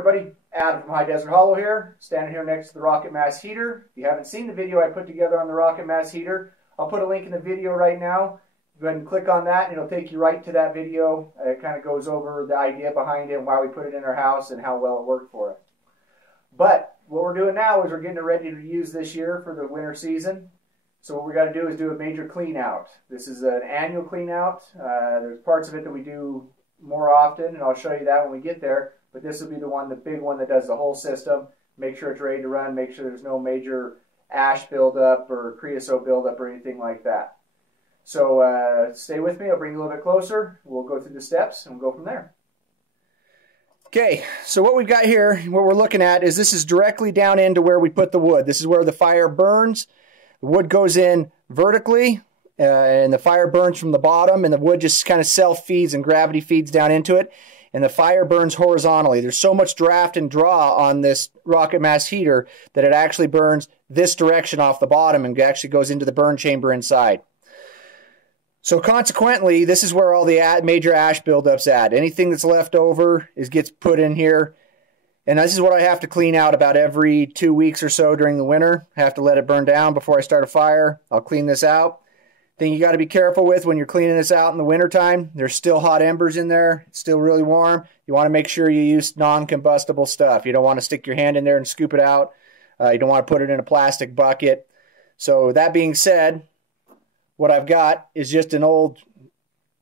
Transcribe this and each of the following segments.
everybody, Adam from High Desert Hollow here, standing here next to the Rocket Mass heater. If you haven't seen the video I put together on the Rocket Mass heater, I'll put a link in the video right now. Go ahead and click on that and it'll take you right to that video. It kind of goes over the idea behind it and why we put it in our house and how well it worked for us. But what we're doing now is we're getting it ready to use this year for the winter season. So what we got to do is do a major clean out. This is an annual clean out. There's parts of it that we do more often, and I'll show you that when we get there. But this will be the one, the big one that does the whole system. Make sure it's ready to run. Make sure there's no major ash buildup or creosote buildup or anything like that. So stay with me. I'll bring you a little bit closer. We'll go through the steps and we'll go from there. Okay, so what we've got here, what we're looking at is this is directly down into where we put the wood. This is where the fire burns. The wood goes in vertically, and the fire burns from the bottom, and the wood just kind of self-feeds and gravity feeds down into it, and the fire burns horizontally. There's so much draft and draw on this Rocket Mass heater that it actually burns this direction off the bottom and actually goes into the burn chamber inside. So consequently, this is where all the major ash buildup's at. Anything that's left over gets put in here. And this is what I have to clean out about every 2 weeks or so during the winter. I have to let it burn down before I start a fire. I'll clean this out. Thing you got to be careful with when you're cleaning this out in the wintertime, there's still hot embers in there. It's still really warm. You want to make sure you use non-combustible stuff. You don't want to stick your hand in there and scoop it out. You don't want to put it in a plastic bucket. So that being said, what I've got is just an old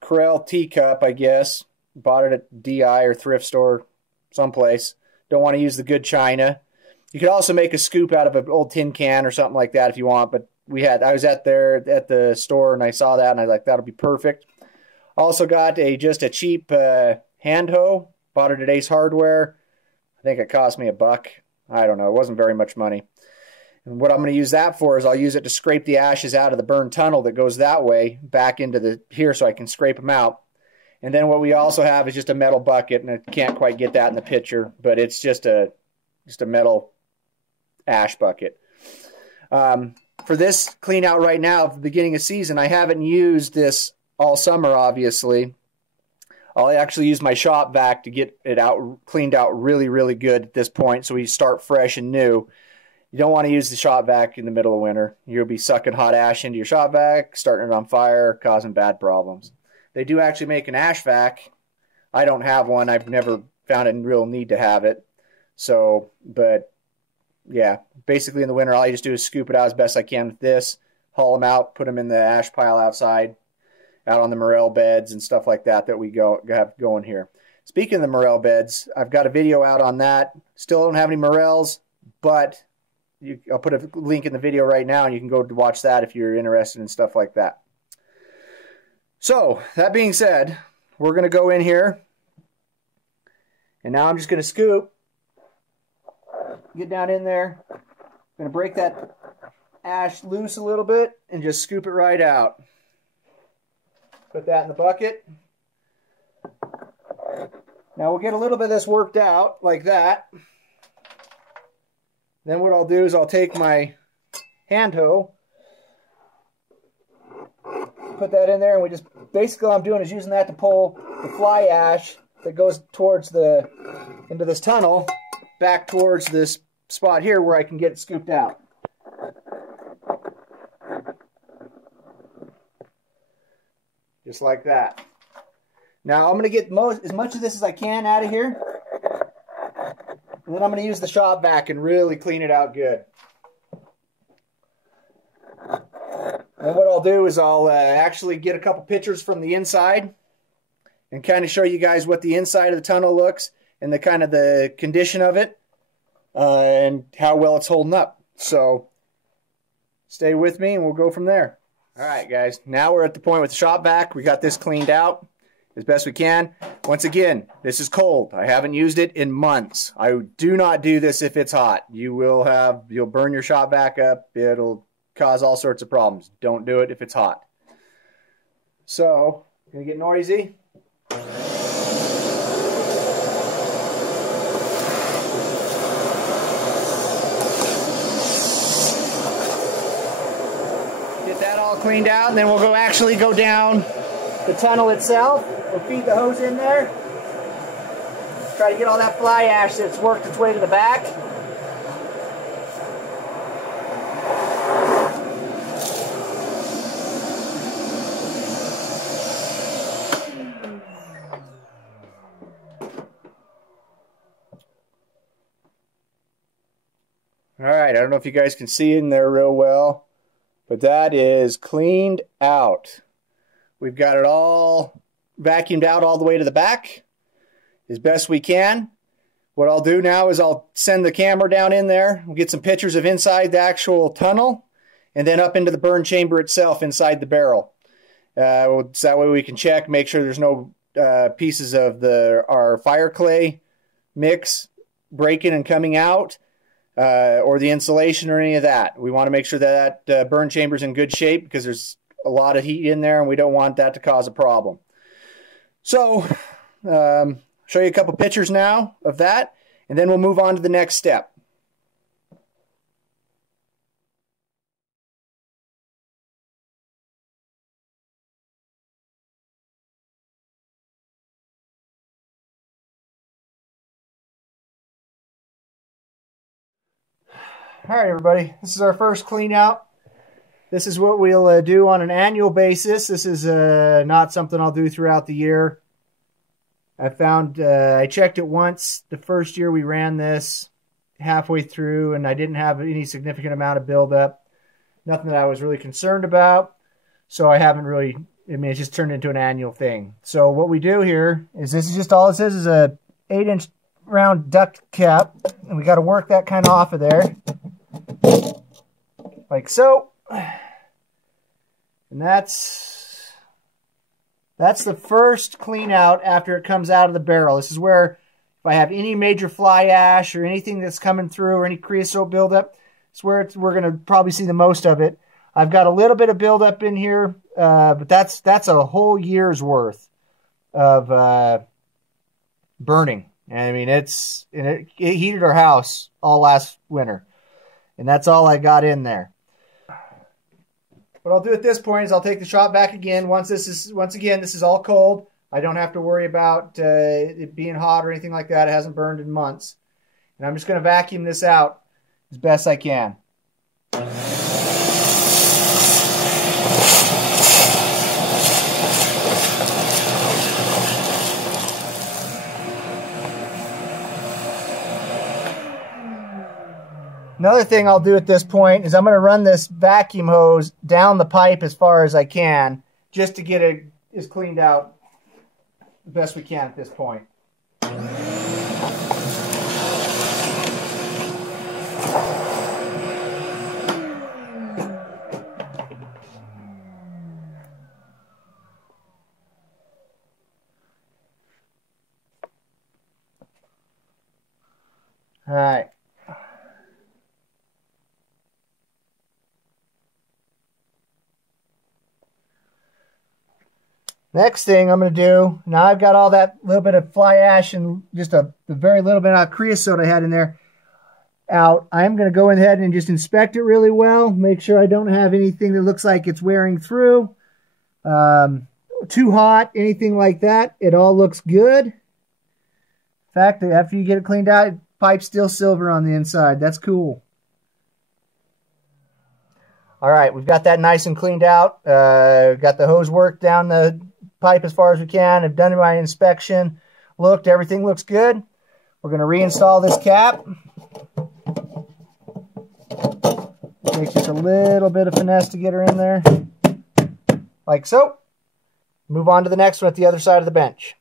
Corelle teacup, I guess. Bought it at DI or thrift store someplace. Don't want to use the good china. You could also make a scoop out of an old tin can or something like that if you want, but I was at the store and I saw that and I was like, that'll be perfect. Also got just a cheap hand hoe. Bought it at Ace Hardware. I think it cost me $1. I don't know. It wasn't very much money. And what I'm going to use that for is I'll use it to scrape the ashes out of the burn tunnel that goes that way back into here so I can scrape them out. And then what we also have is just a metal bucket, and I can't quite get that in the picture, but it's just a metal ash bucket. For this clean out right now, at the beginning of season, I haven't used this all summer, obviously. I'll actually use my shop vac to get it cleaned out really, really good at this point, so we start fresh and new. You don't want to use the shop vac in the middle of winter. You'll be sucking hot ash into your shop vac, starting it on fire, causing bad problems. They do actually make an ash vac. I don't have one. I've never found a real need to have it. So, but yeah, basically in the winter, all I just do is scoop it out as best I can with this, haul them out, put them in the ash pile outside, out on the morel beds and stuff like that we have going here. Speaking of the morel beds, I've got a video out on that. Still don't have any morels, but I'll put a link in the video right now, and you can go to watch that if you're interested in stuff like that. So, that being said, we're going to go in here, and now I'm just going to scoop, get down in there, I'm going to break that ash loose a little bit, and just scoop it right out. Put that in the bucket. Now we'll get a little bit of this worked out, like that. Then what I'll do is I'll take my hand hoe, put that in there, and basically all I'm doing is using that to pull the fly ash that goes towards into this tunnel back towards this spot here where I can get it scooped out. Just like that. Now I'm going to get as much of this as I can out of here. And then I'm going to use the shop vac and really clean it out good. And what I'll do is I'll actually get a couple pictures from the inside and kind of show you guys what the inside of the tunnel looks and the condition of it and how well it's holding up. So stay with me and we'll go from there. All right, guys. Now we're at the point with the shop vac. We got this cleaned out as best we can. Once again, this is cold. I haven't used it in months. I do not do this if it's hot. You'll burn your shop vac up. It'll cause all sorts of problems. Don't do it if it's hot. So, gonna get noisy. Get that all cleaned out, and then we'll actually go down the tunnel itself. We'll feed the hose in there. Try to get all that fly ash that's worked its way to the back. All right, I don't know if you guys can see in there real well, but that is cleaned out. We've got it all vacuumed out all the way to the back as best we can. What I'll do now is I'll send the camera down in there. We'll get some pictures of inside the actual tunnel and then up into the burn chamber itself inside the barrel. So that way we can check, make sure there's no pieces of our fire clay mix breaking and coming out. Or the insulation or any of that. We want to make sure that burn chamber is in good shape because there's a lot of heat in there and we don't want that to cause a problem. So, show you a couple pictures now of that, and then we'll move on to the next step. All right, everybody, this is our first clean out. This is what we'll do on an annual basis. This is not something I'll do throughout the year. I found, I checked it once the first year we ran this halfway through, and I didn't have any significant amount of buildup. Nothing that I was really concerned about. So I haven't really, I mean, it's just turned into an annual thing. So what we do here is this is just all it says is a 8-inch round duct cap, and we got to work that kind of off of there. Like so. And that's the first clean out after it comes out of the barrel. This is where if I have any major fly ash or anything that's coming through or any creosote buildup, it's where we're going to probably see the most of it. I've got a little bit of buildup in here, but that's a whole year's worth of burning. And I mean, it heated our house all last winter. And that's all I got in there. What I'll do at this point is I'll take the shop back again. Once again, this is all cold. I don't have to worry about it being hot or anything like that. It hasn't burned in months. And I'm just going to vacuum this out as best I can. Another thing I'll do at this point is I'm going to run this vacuum hose down the pipe as far as I can, just to get it as cleaned out the best we can at this point. All right. Next thing I'm going to do, now I've got all that little bit of fly ash and just a very little bit of creosote I had in there out. I'm going to go ahead and just inspect it really well, make sure I don't have anything that looks like it's wearing through. Too hot, anything like that. It all looks good. In fact, after you get it cleaned out, the pipe's still silver on the inside. That's cool. All right, we've got that nice and cleaned out. Got the hose worked down the pipe as far as we can. I've done my inspection. Looked, everything looks good. We're going to reinstall this cap. It takes just a little bit of finesse to get her in there. Like so. Move on to the next one at the other side of the bench.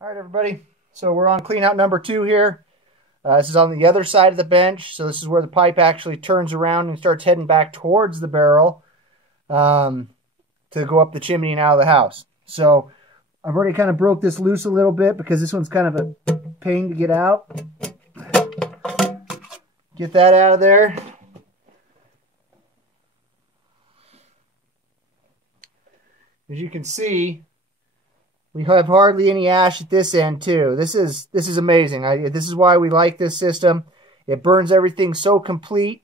All right, everybody. So we're on clean out number 2 here. This is on the other side of the bench. So this is where the pipe actually turns around and starts heading back towards the barrel to go up the chimney and out of the house. So I've already kind of broke this loose a little bit because this one's kind of a pain to get out. Get that out of there. As you can see, we have hardly any ash at this end too. This is amazing. This is why we like this system. It burns everything so complete.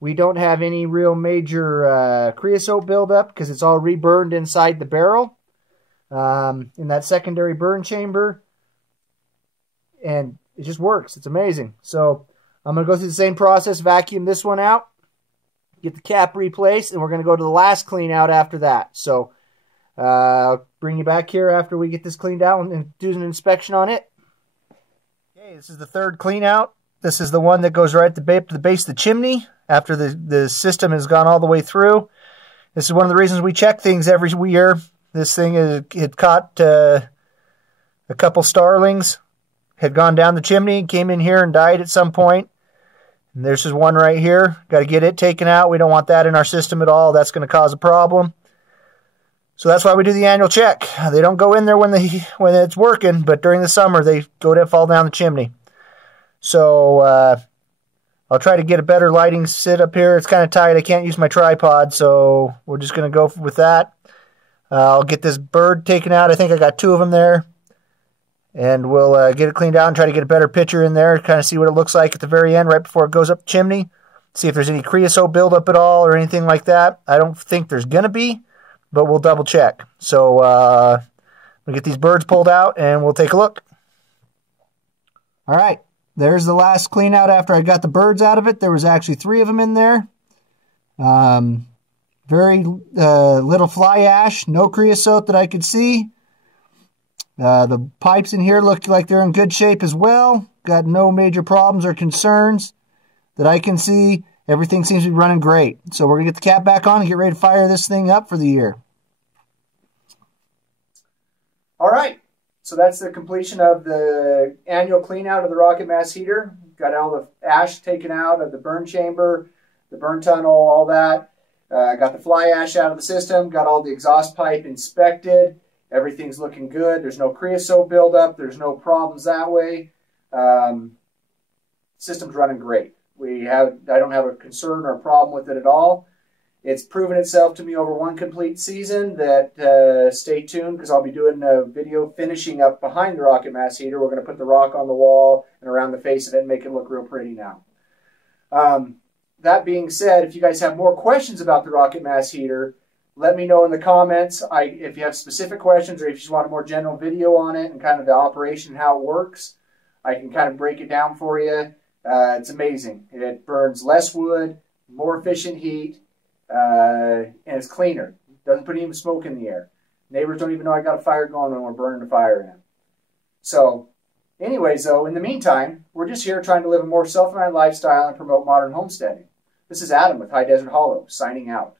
We don't have any real major creosote buildup because it's all reburned inside the barrel in that secondary burn chamber. and it just works. It's amazing. So I'm going to go through the same process, vacuum this one out, get the cap replaced, and we're going to go to the last clean out after that. So I'll bring you back here after we get this cleaned out and do an inspection on it. Okay, this is the third clean out. This is the one that goes right at the base of the chimney after the system has gone all the way through. This is one of the reasons we check things every year. This thing had caught a couple starlings, had gone down the chimney, came in here and died at some point. And there's just one right here. Got to get it taken out. We don't want that in our system at all. That's going to cause a problem. So that's why we do the annual check. They don't go in there when it's working, but during the summer they go to fall down the chimney. So I'll try to get a better lighting sit up here. It's kind of tight. I can't use my tripod, so we're just going to go with that. I'll get this bird taken out. I think I got 2 of them there. And we'll get it cleaned out and try to get a better picture in there, kind of see what it looks like at the very end right before it goes up the chimney. See if there's any creosote buildup at all or anything like that. I don't think there's going to be, but we'll double check. So we'll get these birds pulled out and we'll take a look. All right, there's the last clean out after I got the birds out of it. There was actually 3 of them in there. Very little fly ash, no creosote that I could see. The pipes in here look like they're in good shape as well. Got no major problems or concerns that I can see. Everything seems to be running great. So we're going to get the cap back on and get ready to fire this thing up for the year. All right. So that's the completion of the annual clean out of the rocket mass heater. Got all the ash taken out of the burn chamber, the burn tunnel, all that. Got the fly ash out of the system. Got all the exhaust pipe inspected. Everything's looking good. There's no creosote buildup. There's no problems that way. System's running great. I don't have a concern or a problem with it at all. It's proven itself to me over 1 complete season that stay tuned because I'll be doing a video finishing up behind the rocket mass heater. We're going to put the rock on the wall and around the face of it and make it look real pretty now. That being said, if you guys have more questions about the rocket mass heater, let me know in the comments. If you have specific questions or if you just want a more general video on it and kind of the operation and how it works, I can kind of break it down for you. It's amazing. It burns less wood, more efficient heat, and it's cleaner. It doesn't put even smoke in the air. Neighbors don't even know I got a fire going when we're burning the fire in. So anyways, though, in the meantime, we're just here trying to live a more self-reliant lifestyle and promote modern homesteading. This is Adam with High Desert Hollow, signing out.